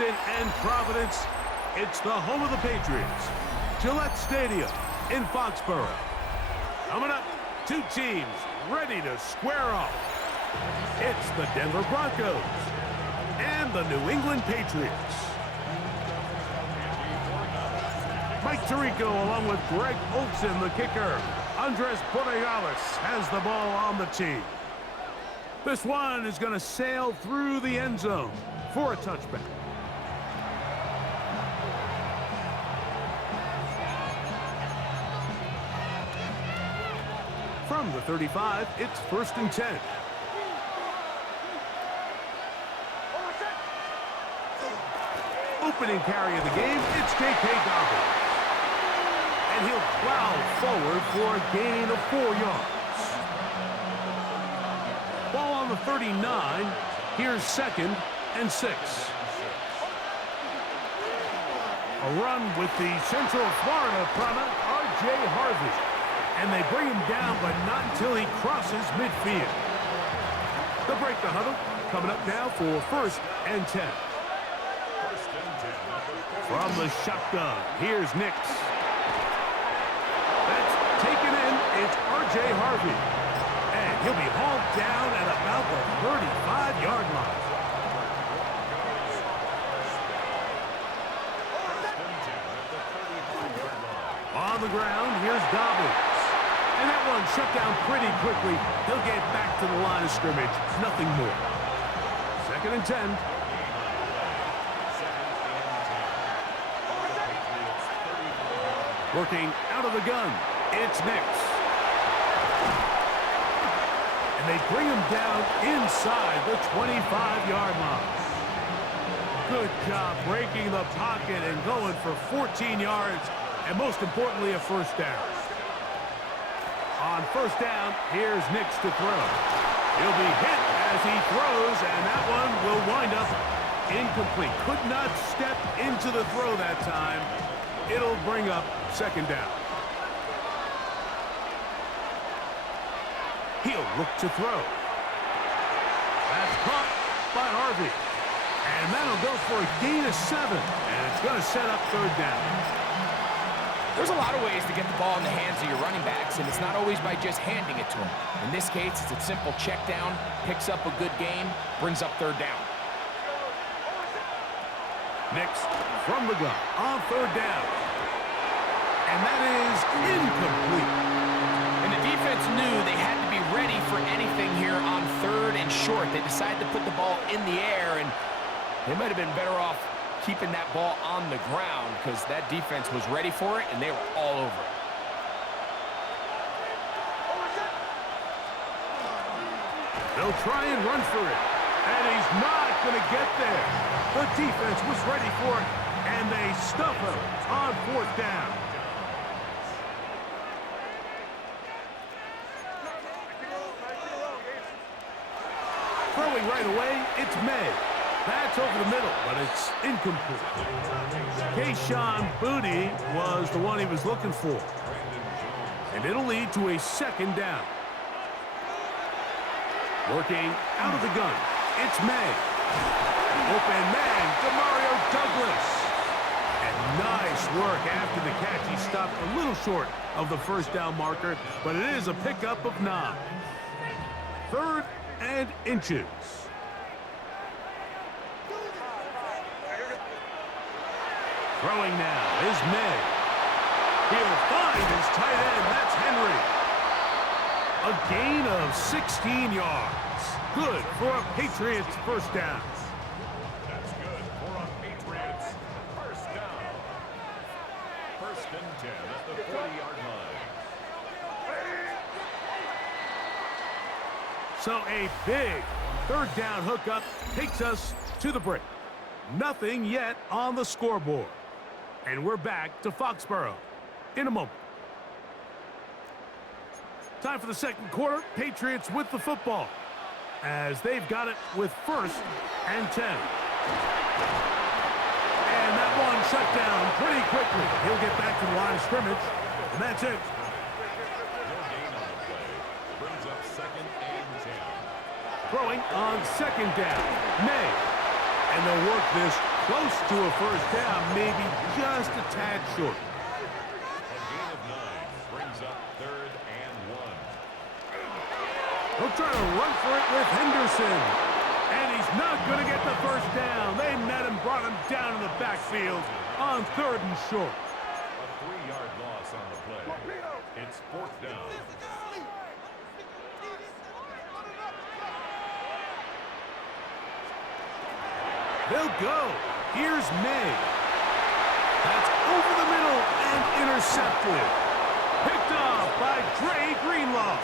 Boston and Providence. It's the home of the Patriots, Gillette Stadium in Foxborough. Coming up, two teams ready to square off. It's the Denver Broncos and the New England Patriots. Mike Tirico along with Greg Olsen, the kicker. Andres Borregales has the ball on the tee. This one is going to sail through the end zone for a touchback. From the 35, it's 1st and 10. Opening carry of the game, it's J.K. Dobbins. And he'll plow forward for a gain of 4 yards. Ball on the 39. Here's 2nd and 6. A run with the Central Florida product, R.J. Harvey. And they bring him down, but not until he crosses midfield. They'll break the huddle. Coming up now for 1st and 10. From the shotgun, here's Nix. That's taken in. It's R.J. Harvey. And he'll be hauled down at about the 35-yard line. On the ground, here's Dobbins. And that one shut down pretty quickly. He'll get back to the line of scrimmage. Nothing more. 2nd and 10. Working out of the gun. It's Nix. And they bring him down inside the 25-yard line. Good job breaking the pocket and going for 14 yards. And most importantly, a 1st down. On 1st down, here's Nix to throw. He'll be hit as he throws, and that one will wind up incomplete. Could not step into the throw that time. It'll bring up 2nd down. He'll look to throw. That's caught by Harvey. And that'll go for a gain of 7. And it's going to set up 3rd down. There's a lot of ways to get the ball in the hands of your running backs, and it's not always by just handing it to them. In this case, it's a simple check down, picks up a good gain, brings up 3rd down. Nix from the gun on 3rd down. And that is incomplete. And the defense knew they had to be ready for anything here on 3rd and short. They decided to put the ball in the air, and they might have been better off keeping that ball on the ground because that defense was ready for it, and they were all over it. They'll try and run for it, and he's not going to get there. The defense was ready for it, and they stuff him on 4th down. Throwing right away, it's May. That's over the middle, but it's incomplete. Kayshon Boutte was the one he was looking for. And it'll lead to a 2nd down. Working out of the gun, it's May. Open man, Demario Douglas. And nice work after the catch. He stopped a little short of the 1st down marker, but it is a pickup of 9. 3rd and inches. Throwing now is May. He'll find his tight end. That's Henry. A gain of 16 yards. Good for a Patriots 1st down. That's good for a Patriots 1st down. 1st and 10 at the 40-yard line. So a big 3rd down hookup takes us to the break. Nothing yet on the scoreboard. And we're back to Foxborough in a moment. Time for the 2nd quarter. Patriots with the football as they've got it with 1st and 10. And that one shut down pretty quickly. He'll get back to the line of scrimmage, and that's it. No gain on the play. Brings up 2nd and 10. Throwing on 2nd down. May. And they'll work this close to a first down, maybe just a tad short. A gain of 9 brings up 3rd and 1. He'll try to run for it with Henderson. And he's not going to get the first down. They met him, brought him down in the backfield on 3rd and short. A 3-yard loss on the play. It's 4th down. They'll go. Here's May. That's over the middle and intercepted. Picked off by Dre Greenlaw.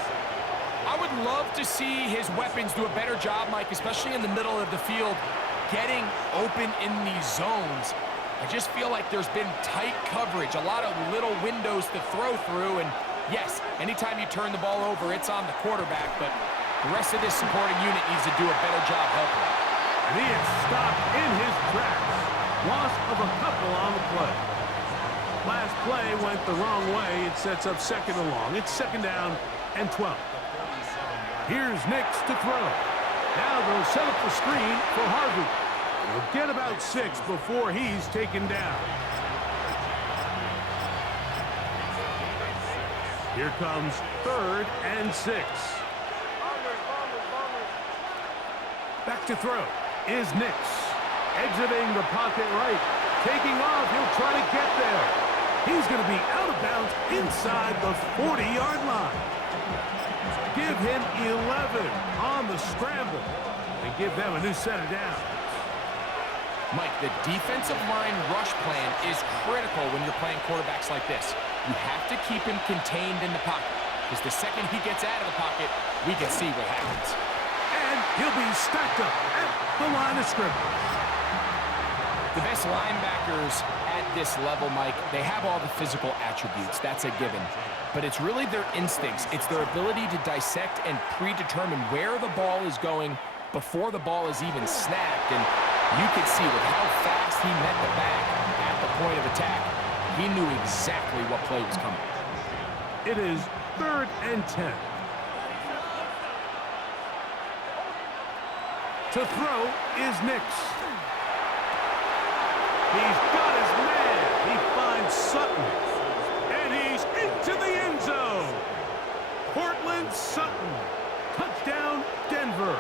I would love to see his weapons do a better job, Mike, especially in the middle of the field, getting open in these zones. I just feel like there's been tight coverage, a lot of little windows to throw through, and yes, anytime you turn the ball over, it's on the quarterback, but the rest of this supporting unit needs to do a better job helping him. And he is stopped in his tracks. Loss of a couple on the play. Last play went the wrong way. It sets up 2nd and long. It's 2nd down and 12. Here's Nix to throw. Now they'll set up the screen for Harvey. He'll get about 6 before he's taken down. Here comes 3rd and 6. Back to throw is Nix. Exiting the pocket right. Taking off, he'll try to get there. He's going to be out of bounds inside the 40-yard line. Give him 11 on the scramble and give them a new set of downs. Mike, the defensive line rush plan is critical when you're playing quarterbacks like this. You have to keep him contained in the pocket, because the second he gets out of the pocket, we can see what happens. And he'll be stacked up at the line of scrimmage. The best linebackers at this level, Mike, they have all the physical attributes. That's a given. But it's really their instincts. It's their ability to dissect and predetermine where the ball is going before the ball is even snapped. And you could see with how fast he met the back at the point of attack, he knew exactly what play was coming. It is 3rd and 10. To throw is Nix. He's got his man. He finds Sutton. And he's into the end zone. Cortland Sutton. Touchdown, Denver.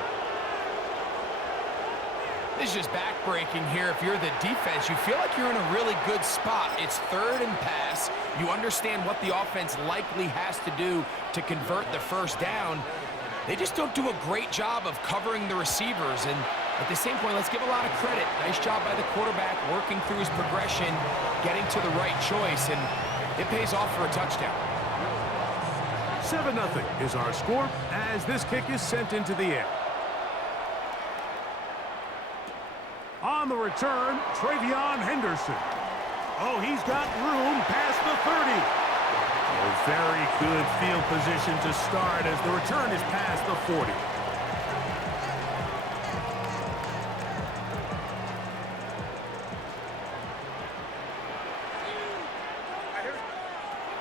This is just backbreaking here. If you're the defense, you feel like you're in a really good spot. It's 3rd and pass. You understand what the offense likely has to do to convert the first down. They just don't do a great job of covering the receivers. And at the same point, let's give a lot of credit. Nice job by the quarterback working through his progression, getting to the right choice, and it pays off for a touchdown. 7-0 is our score as this kick is sent into the air. On the return, Travion Henderson. Oh, he's got room past the 30. A very good field position to start as the return is past the 40.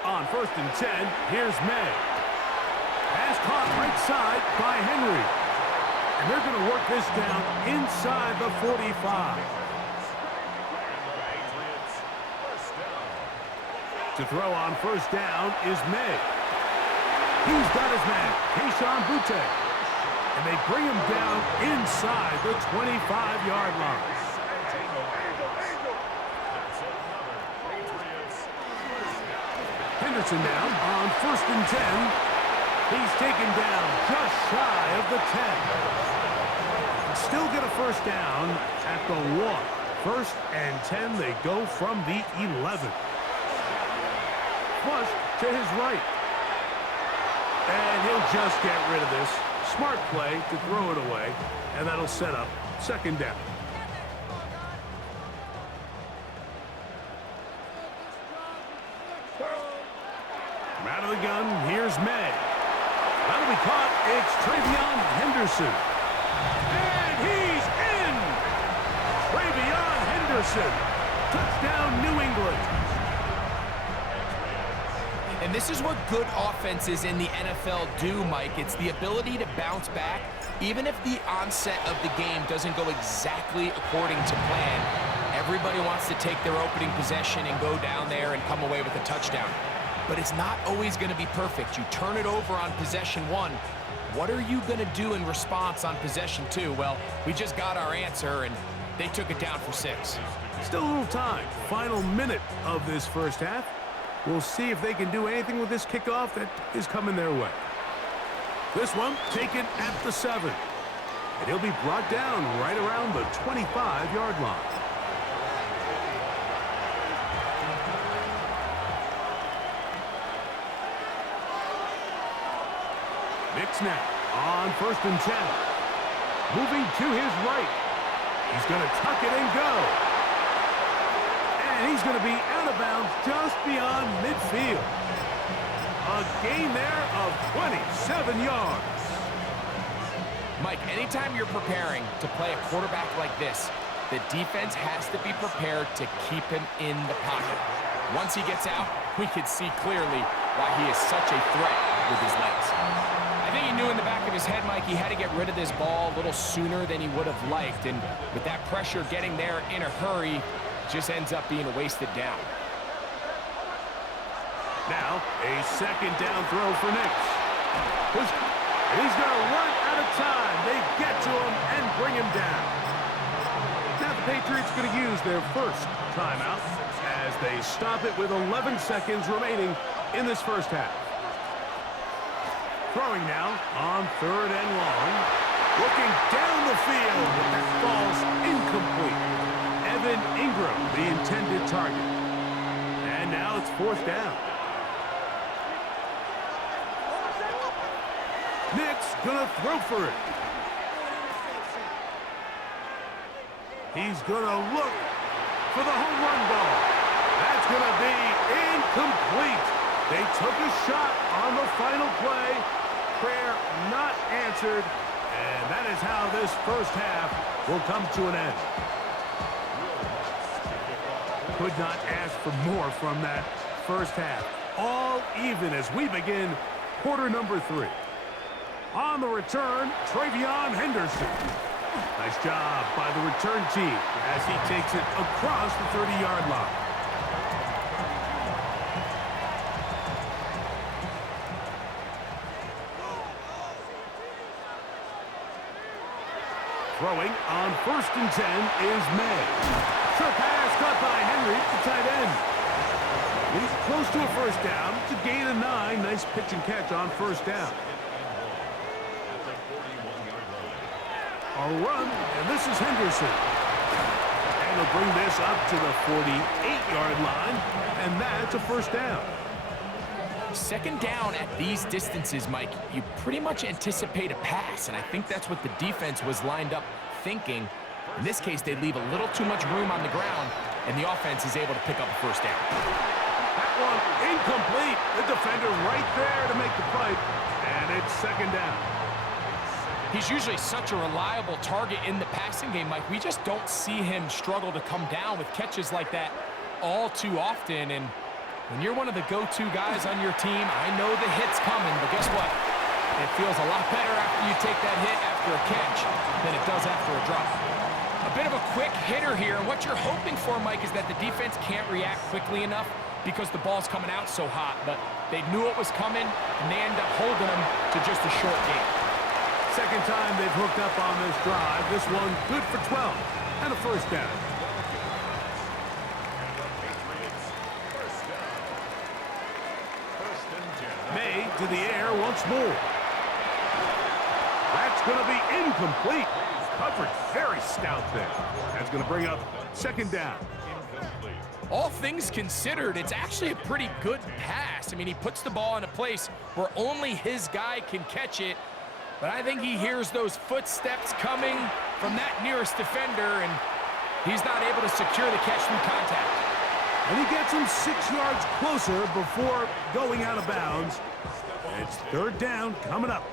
On 1st and 10, here's May. Pass caught right side by Henry. And they're going to work this down inside the 45. To throw on 1st down is May. He's got his man, Keyshawn Butte. And they bring him down inside the 25-yard line. Henderson down on 1st and 10. He's taken down just shy of the 10. Still get a first down at the 1. 1st and 10, they go from the 11. Flush to his right. And he'll just get rid of this. Smart play to throw it away, and that'll set up 2nd down. From out of the gun, here's May. That'll be caught. It's Travion Henderson. And he's in! Travion Henderson. Touchdown, New England. And this is what good offenses in the NFL do, Mike. It's the ability to bounce back, even if the onset of the game doesn't go exactly according to plan. Everybody wants to take their opening possession and go down there and come away with a touchdown. But it's not always going to be perfect. You turn it over on possession 1. What are you going to do in response on possession 2? Well, we just got our answer, and they took it down for 6. Still a little time. Final minute of this first half. We'll see if they can do anything with this kickoff that is coming their way. This one taken at the 7. And he'll be brought down right around the 25-yard line. Mix now on 1st and 10. Moving to his right. He's going to tuck it and go. And he's going to be out of bounds just beyond midfield. A gain there of 27 yards. Mike, anytime you're preparing to play a quarterback like this, the defense has to be prepared to keep him in the pocket. Once he gets out, we can see clearly why he is such a threat with his legs. I think he knew in the back of his head, Mike, he had to get rid of this ball a little sooner than he would have liked. And with that pressure getting there in a hurry, it just ends up being a wasted down. Now, a 2nd down throw for Nix. He's going to run out of time. They get to him and bring him down. Now the Patriots going to use their first timeout as they stop it with 11 seconds remaining in this first half. Throwing now on 3rd and long. Looking down the field, but that falls incomplete. Evan Ingram, the intended target. And now it's 4th down. Nick's gonna throw for it. He's gonna look for the home run ball. That's gonna be incomplete. They took a shot on the final play. Prayer not answered. And that is how this first half will come to an end. Could not ask for more from that first half. All even as we begin quarter number 3. On the return, Travion Henderson. Nice job by the return team as he takes it across the 30-yard line. Throwing on 1st and 10 is May. Short pass caught by Henry, the tight end. He's close to a first down. It's a gain of 9. Nice pitch and catch on 1st down. A run, and this is Henderson. And he'll bring this up to the 48-yard line, and that's a 1st down. 2nd down at these distances, Mike, you pretty much anticipate a pass, and I think that's what the defense was lined up thinking. In this case, they leave a little too much room on the ground, and the offense is able to pick up a 1st down. That one incomplete. The defender right there to make the play, and it's 2nd down. He's usually such a reliable target in the passing game, Mike. We just don't see him struggle to come down with catches like that all too often. And when you're one of the go-to guys on your team, I know the hit's coming, but guess what? It feels a lot better after you take that hit after a catch than it does after a drop. A bit of a quick hitter here, and what you're hoping for, Mike, is that the defense can't react quickly enough because the ball's coming out so hot. But they knew it was coming, and they end up holding them to just a short game. 2nd time they've hooked up on this drive. This one good for 12 and a 1st down. May to the air once more. That's going to be incomplete. Covered very stout there. That's going to bring up 2nd down. All things considered, it's actually a pretty good pass. I mean, he puts the ball in a place where only his guy can catch it. But I think he hears those footsteps coming from that nearest defender, and he's not able to secure the catch through contact. And he gets him 6 yards closer before going out of bounds. It's 3rd down coming up.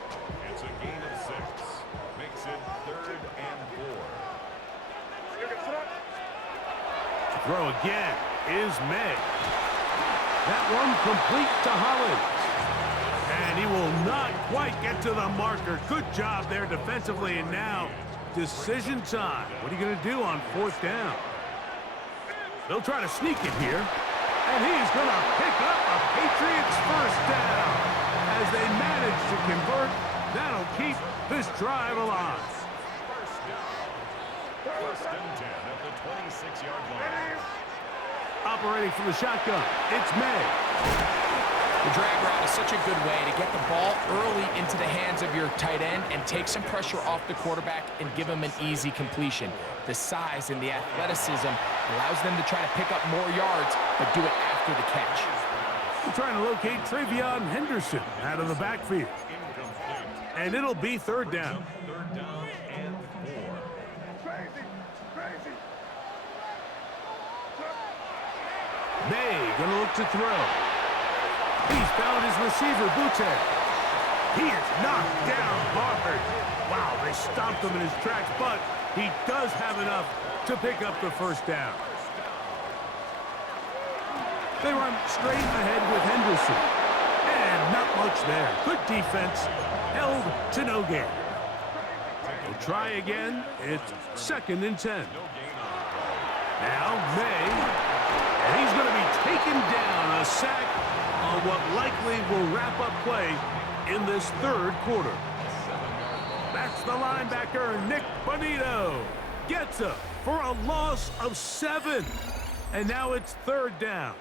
It's a gain of 6. Makes it 3rd and 4. To throw again is May. That one complete to Holland. And he will not quite get to the marker. Good job there defensively. And now, decision time. What are you going to do on 4th down? They'll try to sneak it here. And he's going to pick up a Patriots first down. As they manage to convert, that'll keep this drive alive. First and 10 at the 26-yard line. Operating from the shotgun, it's May. The drag route is such a good way to get the ball early into the hands of your tight end and take some pressure off the quarterback and give him an easy completion. The size and the athleticism allows them to try to pick up more yards, but do it after the catch. We're trying to locate Travion Henderson out of the backfield. And it'll be third down. Third down and 4. May gonna look to throw. He's found his receiver, Butte. He is knocked down hard. Wow, they stopped him in his tracks, but he does have enough to pick up the first down. They run straight ahead with Henderson. And not much there. Good defense. Held to no gain. They'll try again. It's second and 10. Now May. And he's going to be taken down. A sack on what likely will wrap up play in this third quarter. That's the linebacker, Nick Bonito. Gets up for a loss of 7. And now it's third down.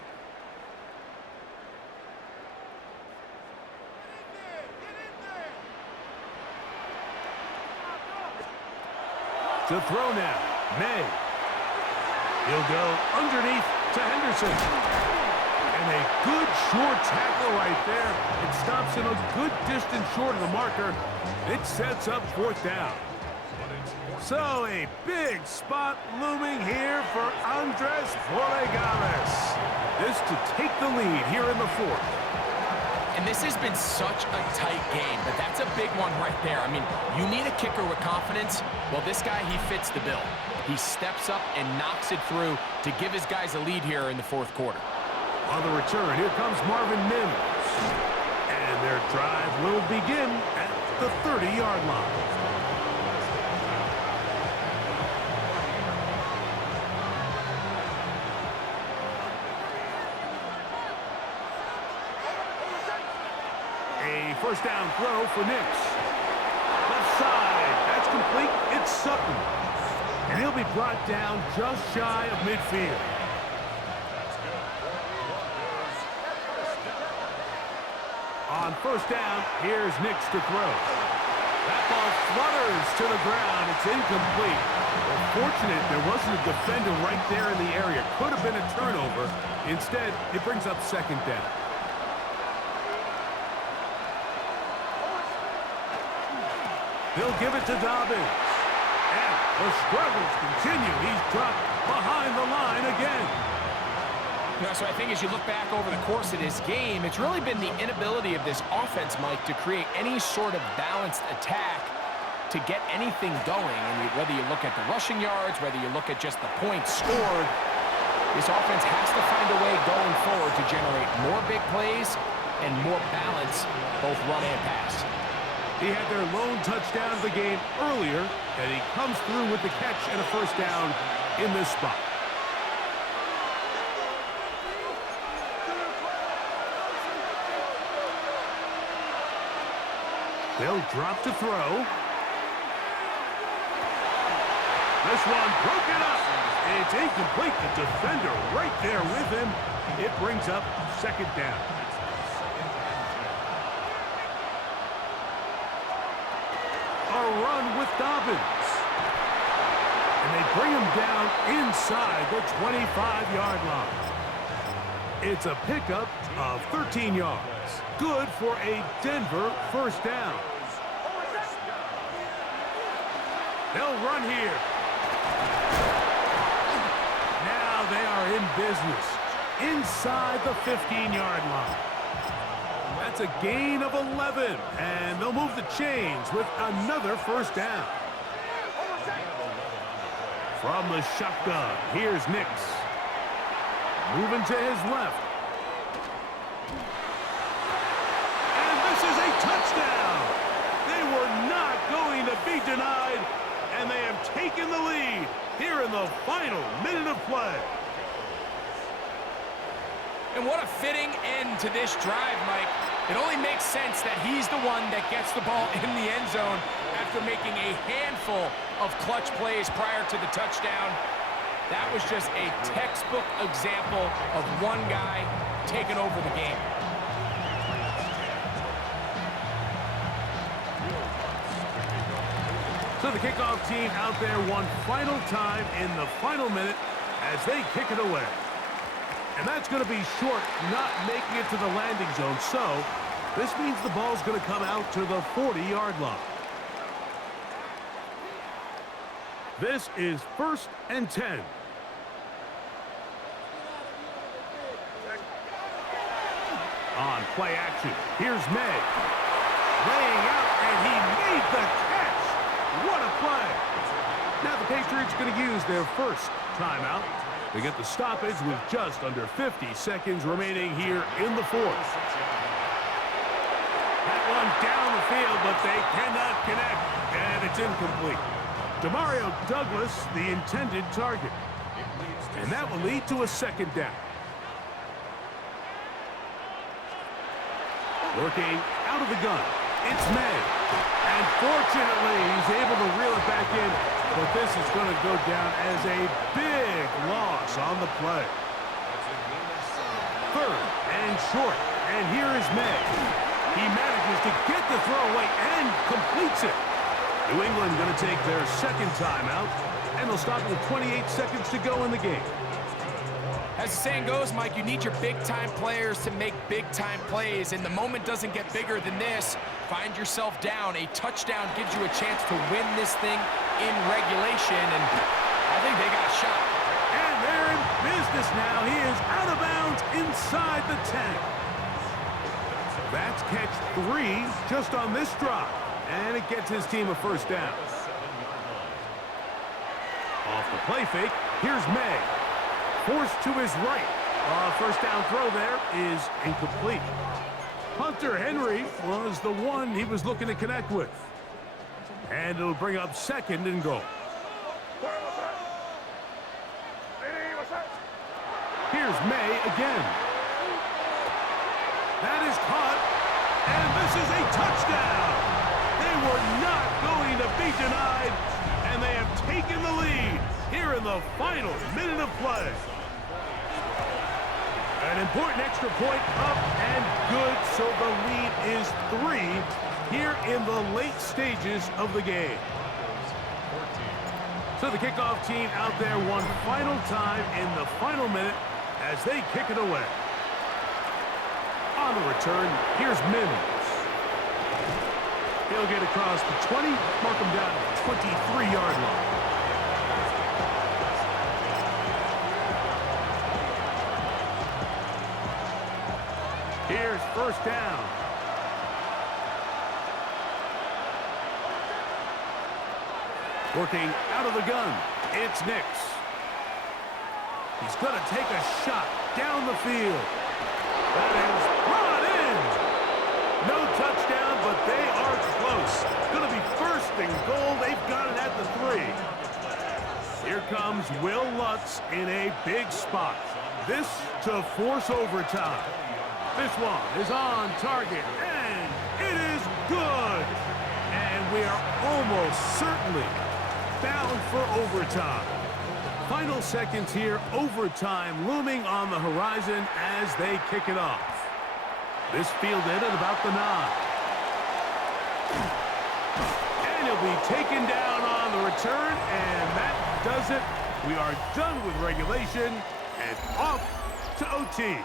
To throw now, May. He'll go underneath to Henderson. And a good short tackle right there. It stops him a good distance short of the marker. It sets up fourth down. So a big spot looming here for Andres Borregales. This to take the lead here in the fourth. And this has been such a tight game, but that's a big one right there. I mean, you need a kicker with confidence. Well, this guy, he fits the bill. He steps up and knocks it through to give his guys a lead here in the fourth quarter. On the return, here comes Marvin Mims. And their drive will begin at the 30-yard line. A first down throw for Nix. Left side, that's complete. It's Sutton. And he'll be brought down just shy of midfield. On first down, here's Nix to throw. That ball flutters to the ground. It's incomplete. Well, fortunate there wasn't a defender right there in the area. Could have been a turnover. Instead, it brings up second down. They'll give it to Dobbins. And the struggles continue. He's dropped behind the line again. So I think as you look back over the course of this game, it's really been the inability of this offense, Mike, to create any sort of balanced attack to get anything going. And whether you look at the rushing yards, whether you look at just the points scored, this offense has to find a way going forward to generate more big plays and more balance, both run and pass. He had their lone touchdown of the game earlier, and he comes through with the catch and a first down in this spot. They'll drop to throw. This one broken up. It's incomplete. The defender right there with him. It brings up second down. A run with Dobbins. And they bring him down inside the 25-yard line. It's a pickup of 13 yards. Good for a Denver first down. They'll run here. Now they are in business inside the 15-yard line. That's a gain of 11, and they'll move the chains with another first down. From the shotgun, here's Nix. Moving to his left. And this is a touchdown. They were not going to be denied, and they have taken the lead here in the final minute of play. And what a fitting end to this drive, Mike. It only makes sense that he's the one that gets the ball in the end zone after making a handful of clutch plays prior to the touchdown. That was just a textbook example of one guy taking over the game. So the kickoff team out there one final time in the final minute as they kick it away. And that's going to be short, not making it to the landing zone. So this means the ball's going to come out to the 40-yard line. This is 1st and 10. On play action, here's May. Laying out, and he made the catch. What a play. Now the Patriots going to use their first timeout. They get the stoppage with just under 50 seconds remaining here in the fourth. That one down the field, but they cannot connect, and it's incomplete. Demario Douglas, the intended target. And that will lead to a second down. Working out of the gun, it's May. And fortunately, he's able to reel it back in, but this is going to go down as a big loss on the play. 3rd and short, and here is May. He manages to get the throw away and completes it. New England going to take their second timeout, and they'll stop with 28 seconds to go in the game. As the saying goes, Mike, you need your big-time players to make big-time plays, and the moment doesn't get bigger than this. Find yourself down. A touchdown gives you a chance to win this thing in regulation, and I think they got a shot. And they're in business now. He is out of bounds inside the 10. That's catch 3 just on this drive, and it gets his team a first down. Off the play fake, here's May. Forced to his right. First down throw there is incomplete. Hunter Henry was the one he was looking to connect with. And it'll bring up 2nd and goal. Here's May again. That is caught, and this is a touchdown. They were not going to be denied, and they have taken the lead here in the final minute of play. An important extra point up and good, so the lead is 3 here in the late stages of the game. So the kickoff team out there one final time in the final minute as they kick it away. On the return, here's Mims. He'll get across the 20, mark him down at the 23-yard line. Here's first down. Working out of the gun, it's Nix. He's going to take a shot down the field. That is brought in. No touchdown, but they are close. Going to be 1st and goal. They've got it at the 3. Here comes Will Lutz in a big spot. This to force overtime. This one is on target, and it is good. And we are almost certainly bound for overtime. Final seconds here, overtime looming on the horizon as they kick it off. This fielded at about the 9. And he'll be taken down on the return, and that does it. We are done with regulation and off to OT.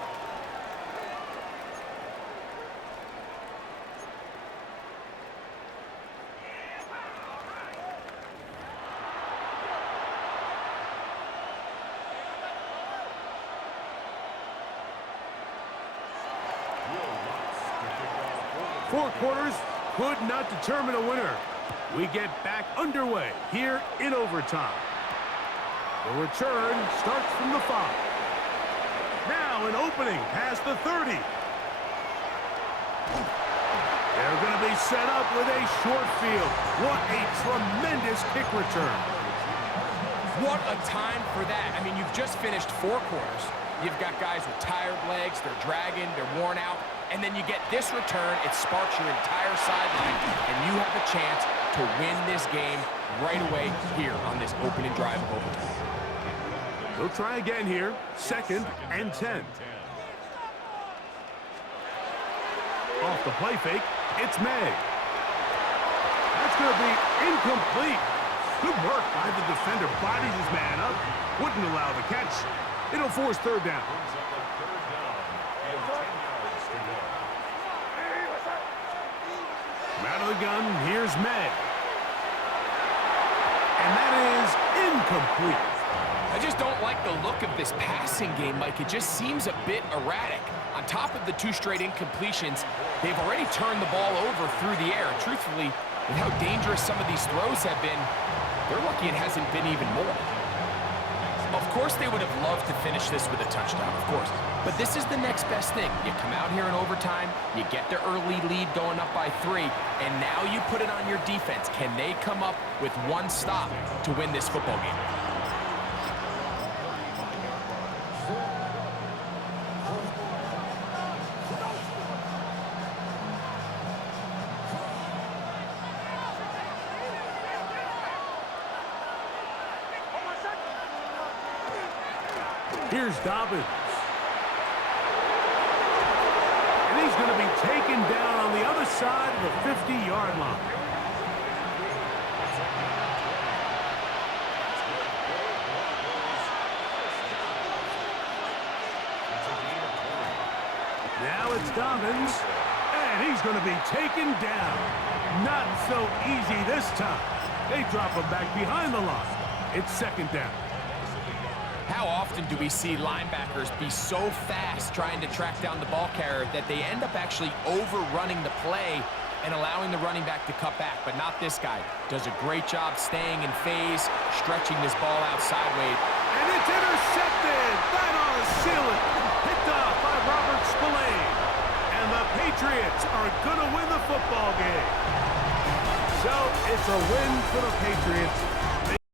Four quarters could not determine a winner. We get back underway here in overtime. The return starts from the 5. Now an opening past the 30. They're going to be set up with a short field. What a tremendous kick return. What a time for that. I mean, you've just finished 4 quarters. You've got guys with tired legs, they're dragging, they're worn out, and then you get this return, it sparks your entire sideline, and you have a chance to win this game right away here on this opening drive of overtime. We'll try again here, 2nd and 10. Off the play fake, it's May. That's going to be incomplete. Good work by the defender. Bodies his man up. Wouldn't allow the catch. It'll force 3rd down. Out of the gun, here's May. And that is incomplete. I just don't like the look of this passing game, Mike. It just seems a bit erratic. On top of the 2 straight incompletions, they've already turned the ball over through the air. Truthfully, with how dangerous some of these throws have been, they're lucky it hasn't been even more. Of course, they would have loved to finish this with a touchdown, of course. But this is the next best thing. You come out here in overtime, you get the early lead going up by 3, and now you put it on your defense. Can they come up with 1 stop to win this football game? Here's Dobbins. And he's going to be taken down on the other side of the 50-yard line. Now it's Dobbins. And he's going to be taken down. Not so easy this time. They drop him back behind the line. It's 2nd down. How often do we see linebackers be so fast trying to track down the ball carrier that they end up actually overrunning the play and allowing the running back to cut back, but not this guy. Does a great job staying in phase, stretching this ball out sideways. And it's intercepted. That ought to seal it. Picked off by Robert Spillane. And the Patriots are going to win the football game. So it's a win for the Patriots.